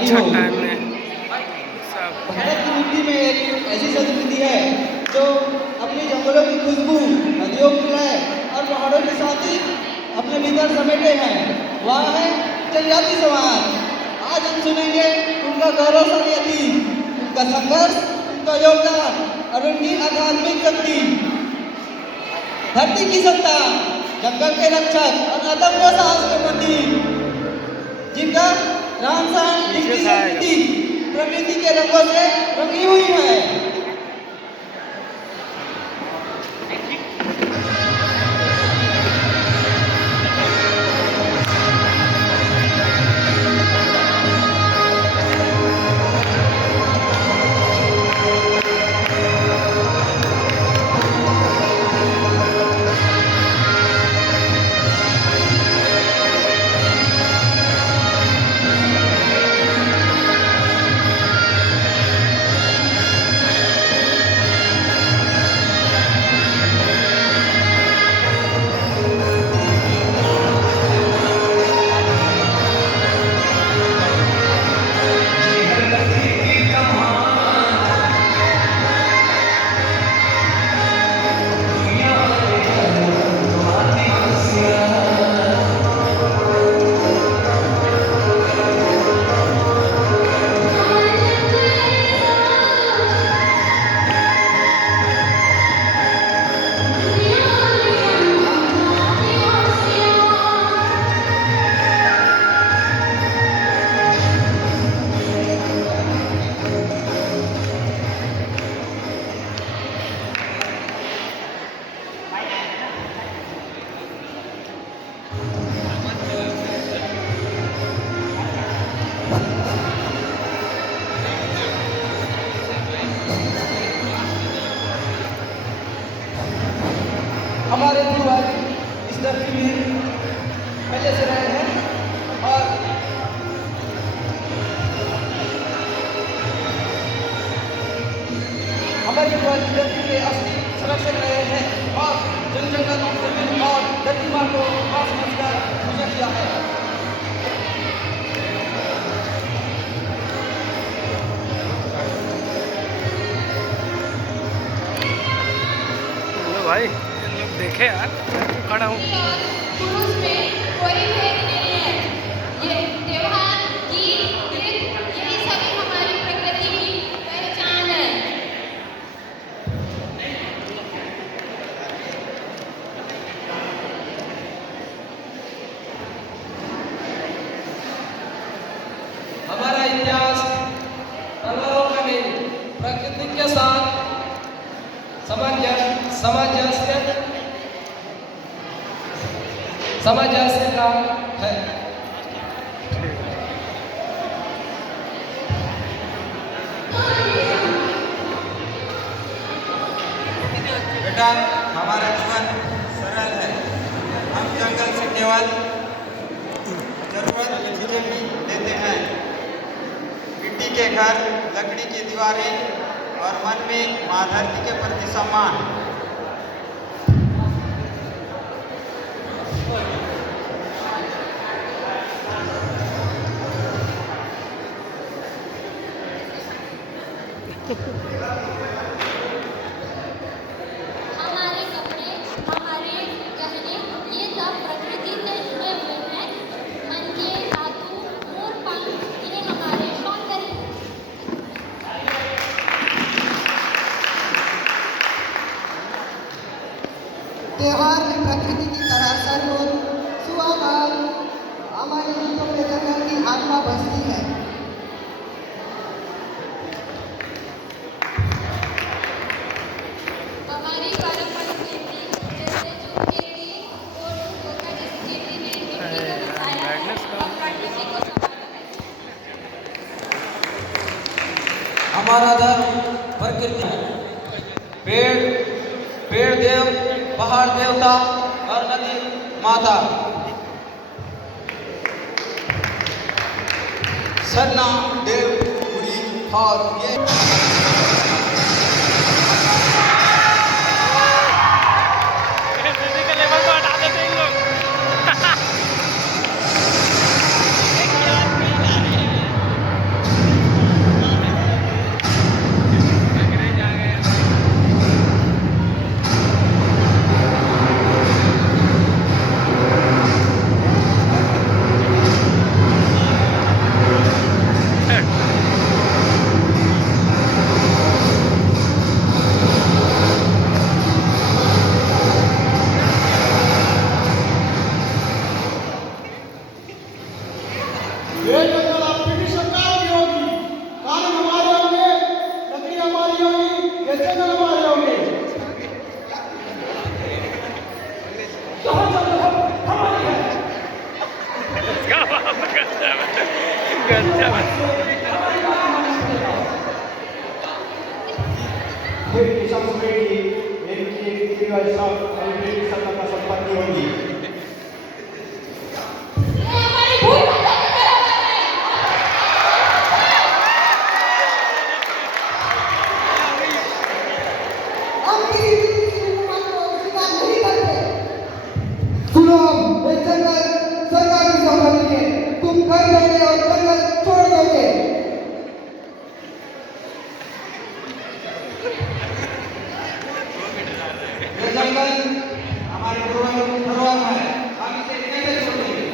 शादी हो। टाइम में भारत की मिट्टी में एक ऐसी संस्कृति है जो अपनी जंगलों की खुशबू, नदियों की लय और पहाड़ों की शांति अपने भीतर समेटे हैं। वह है जनजाति समाज। आज हम सुनेंगे उनका गौरवशाली अतीत, उनका संघर्ष, उनका योगदान और उनकी आध्यात्मिक शक्ति। धरती की सत्ता, जंगल के रक्षक और अदम्य साहस के प्रतीक, जिनका रहन सहन, जिनकी संस्कृति प्रकृति के रंगों से रंगी हुई है। हमारे पूर्वज इस धरती में पहले से रहे हैं और हमारे पूर्वज धरती के असली संरक्षक रहे हैं और जन जंगल जमीन और धरती माँ को माँ समझकर पूजा किया है। भाई देखे यार, खड़ा हूँ। पुरुष में कोई भेद नहीं है। ये त्योहार, गीत, नृत्य, यही सभी हमारी प्रकृति की पहचान है। हमारा इतिहास तलवारों का नहीं, प्रकृति के साथ सामंजस्य का है। बेटा, हमारा जीवन सरल है। हम जंगल से केवल जरूरत की चीजें भी लेते हैं। मिट्टी के घर, लकड़ी की दीवारें और मन में माँ धरती के प्रति सम्मान। हमारे कपड़े, हमारे गहने, ये सब प्रकृति से जुड़े हुए हैं। मन के धातु, मोर पंख, ये हमारे सौंदर्य हैं। त्योहार में प्रकृति की तरह सरगुन, सुहावल, हमारे गीतों में जंगल की आत्मा बसती है। हमारी पारंपरिक खेती, जैसे जूट खेती और कोका जैसी खेती ने मिट्टी को बचाया है और प्रकृति को संभाला है। हमारा धर्म प्रकृति है। पेड़ देव, पहाड़ देवता और नदी माता। सरना देव गुड़ी और ये ये जंगल अब ब्रिटिश सरकार की होगी, कानून हमारे होंगे, लकड़ी हमारी होगी, ये जंगल हमारे होंगे। जहाँ जंगल हमारी है। मेरी संस्कृति, मेरी रीति रिवाज सब ब्रिटिश सरकार का संपत्ति होगी। ये हमारी भूल भटक है। हम किसी भी हुकूमत को स्वीकार नहीं करते। सुनो, ये जंगल सरकार की संपत्ति है। तुम कर दोगे और जंगल छोड़ दोगे। ये जंगल हमारे पूर्वजों की धरोहर है, हम इसे कैसे छोड़ेंगे?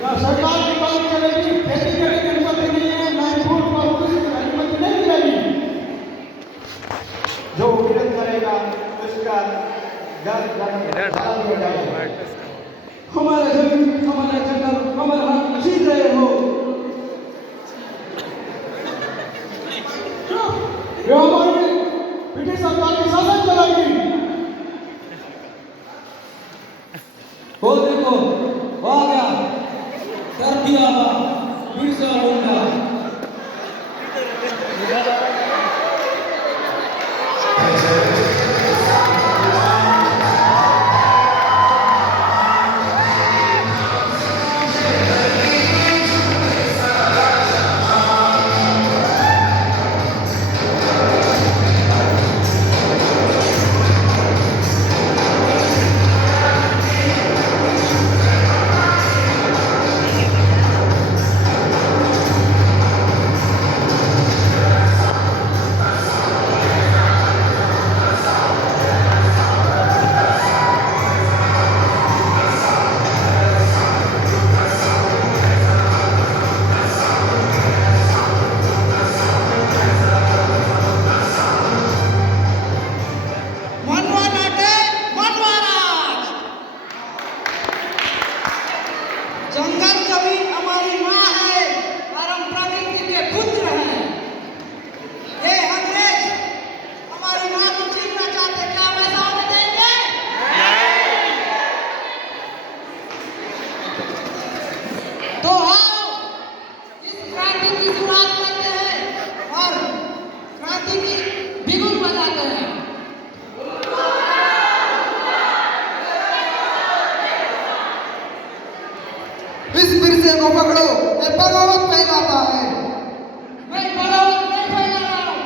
यहाँ सरकार की बात चलेगी, खेती करने की अनुमति नहीं है, ना ही फूल और कृषि की अनुमति नहीं मिलेगी। जो विरोध करेगा उसका हमारा जमीन, हमारा जंगल, हमारा हक छीन रहे हो। ये हमारी ब्रिटिश सरकार की शासन चलेगी। वो देखो, वो आ गया, धरती आबा, बिरसा मुंडा। जंगल जमीन हमारी माँ है और हम प्रकृति के पुत्र हैं। ये अंग्रेज हमारी माँ को छीनना चाहते, क्या हम ऐसा होने देंगे? तो आओ इस क्रांति की शुरुआत करते हैं और क्रांति की बिगुल बजाते हैं। इस बिरसे को पकड़ो, ये बगावत कहलाता है। मैं बगावत नहीं फैला रहा हूँ,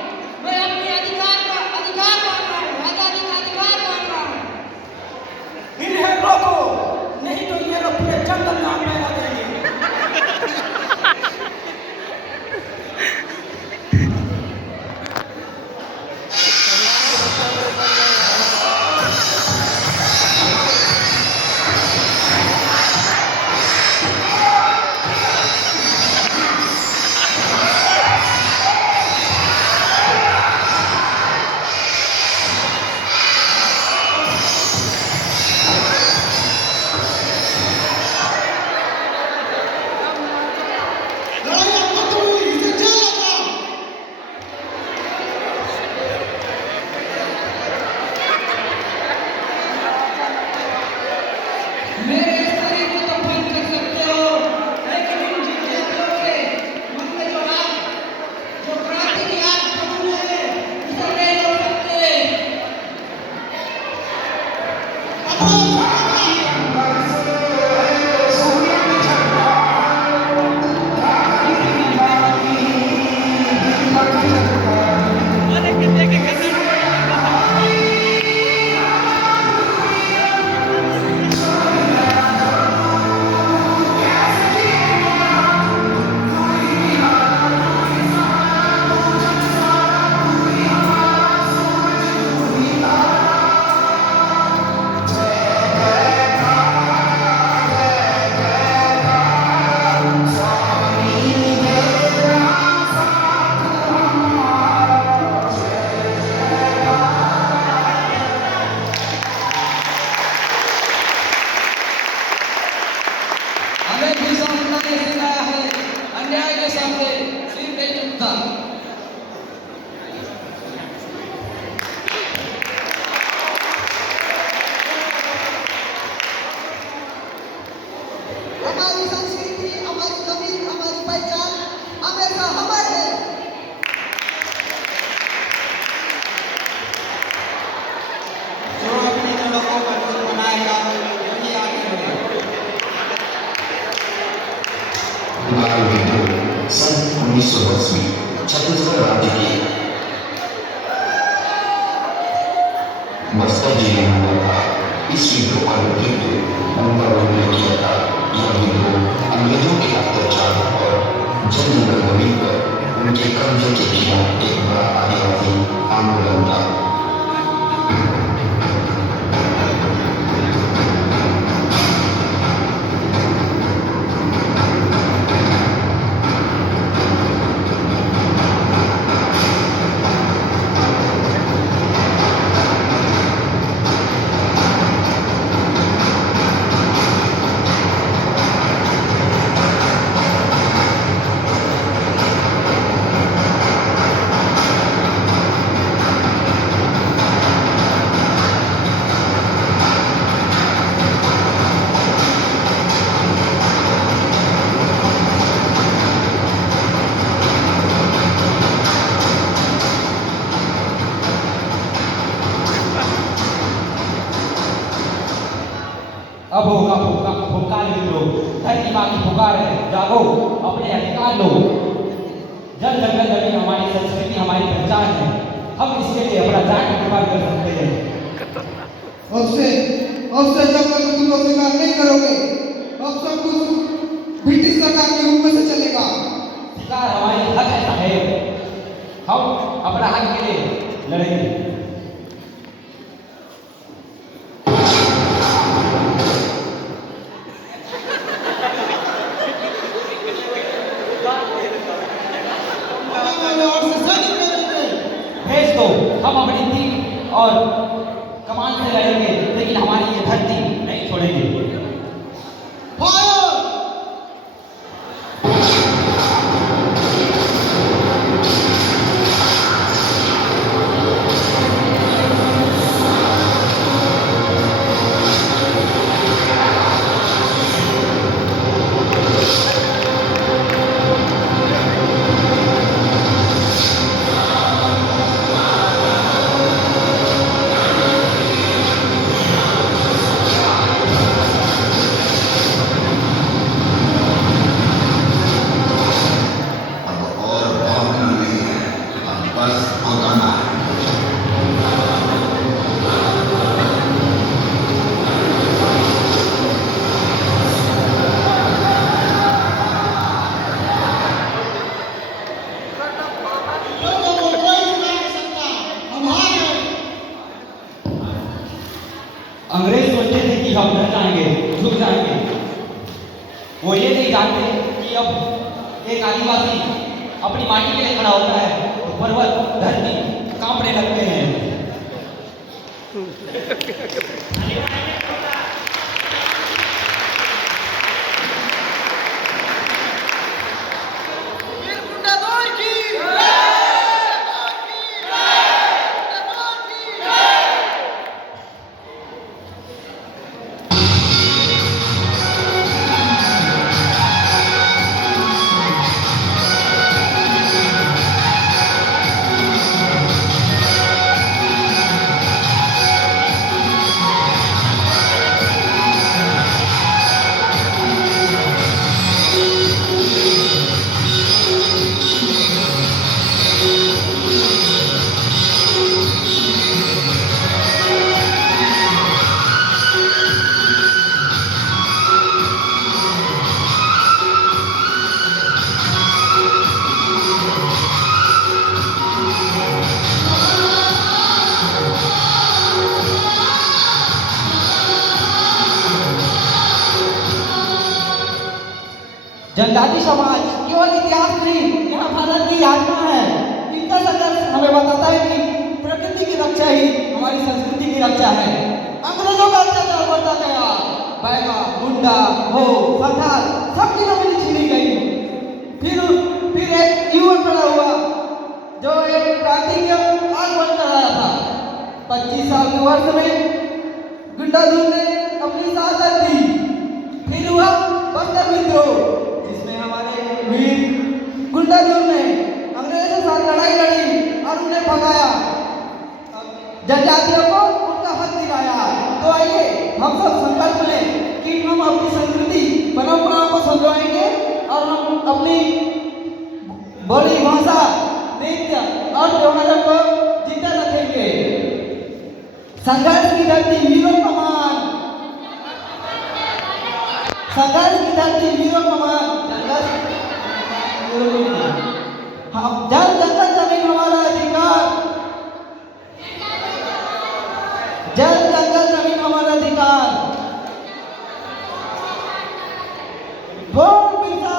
मैं अपने अधिकार मांग रहा हूँ, आजादी का अधिकार मांग रहा हूँ। इन्हें रोको, नहीं तो ये लोग पूरे जंगल में आग लगा देंगे। हमें भी सामना ने सिखाया है, अन्याय के सामने सिर नहीं झुकता। हमारी संस्कृति, हमारी जमीन, हमारी पहचान हमेशा हमारे है। जो अपनी जड़ों को मजबूत बनाएगा वही आगे बढ़ेगा। लाल विद्रोह सन 1910 में छत्तीसगढ़ राज्य के बस्तर जिले में हुआ था। इस विद्रोह का नेतृत्व मुंबई ने किया था। यह विद्रोह अंग्रेजों के अत्याचार और जन जमीन पर उनके कब्जे के खिलाफ एक बड़ा आदिवासी आंदोलन था। अब होगा फुटकार विद्रोह। धरती माँ की पुकार है, जागो, अपने अधिकार लो। जल जंगल जमीन हमारी संस्कृति, हमारी पहचान है। हम इसके लिए अपना जान कुर्बान कर सकते हैं। अब से जंगल में तुम लोग शिकार नहीं करोगे। अब सब कुछ ब्रिटिश सरकार के हुक्म से चलेगा। शिकार हमारी हक है साहेब। हम अपना हक के लिए लड़ेंगे। भेज दो, हम अपनी तीर और कमान से लड़ेंगे, लेकिन हमारी ये धरती नहीं छोड़ेंगे। अंग्रेज सोचते थे कि हम डर जाएंगे, झुक जाएंगे। वो ये नहीं जानते कि अब एक आदिवासी अपनी माटी के लिए खड़ा होता है तो पर्वत धरती कांपने लगते हैं। जनजाति समाज केवल इतिहास नहीं, यहाँ भारत की आत्मा है। इनका संघर्ष हमें बताता है कि प्रकृति की रक्षा ही हमारी संस्कृति की रक्षा है। अंग्रेजों का अत्याचार बढ़ता गया, बैगा, मुंडा, हो, संथाल सबकी जमीन छीनी गई। फिर एक युवक खड़ा हुआ जो एक क्रांति की आग बन रहा था। 25 साल के वर्ष में गुंडागर्दी ने अपनी शहादत दी। फिर हुआ बस्तर विद्रोह, जिसमें हमारे वीर गुंडागर्दी ने अंग्रेजों के साथ लड़ाई लड़ी और उन्हें भगाया, जनजातियों को उनका हक दिलाया। तो आइए हम सब संकल्प लें कि हम अपनी संस्कृति परंपराओं को संजोएंगे और हम अपनी बोली, भाषा, नृत्य और त्योहारों को जिंदा रखेंगे। संघर्ष की धरती वीरों का मान, संघर्ष की धरती वीरों का मान, हम जल जंगल जमीन हमारा अधिकार, जल जंगल जमीन हमारा अधिकार। बोल बिरसा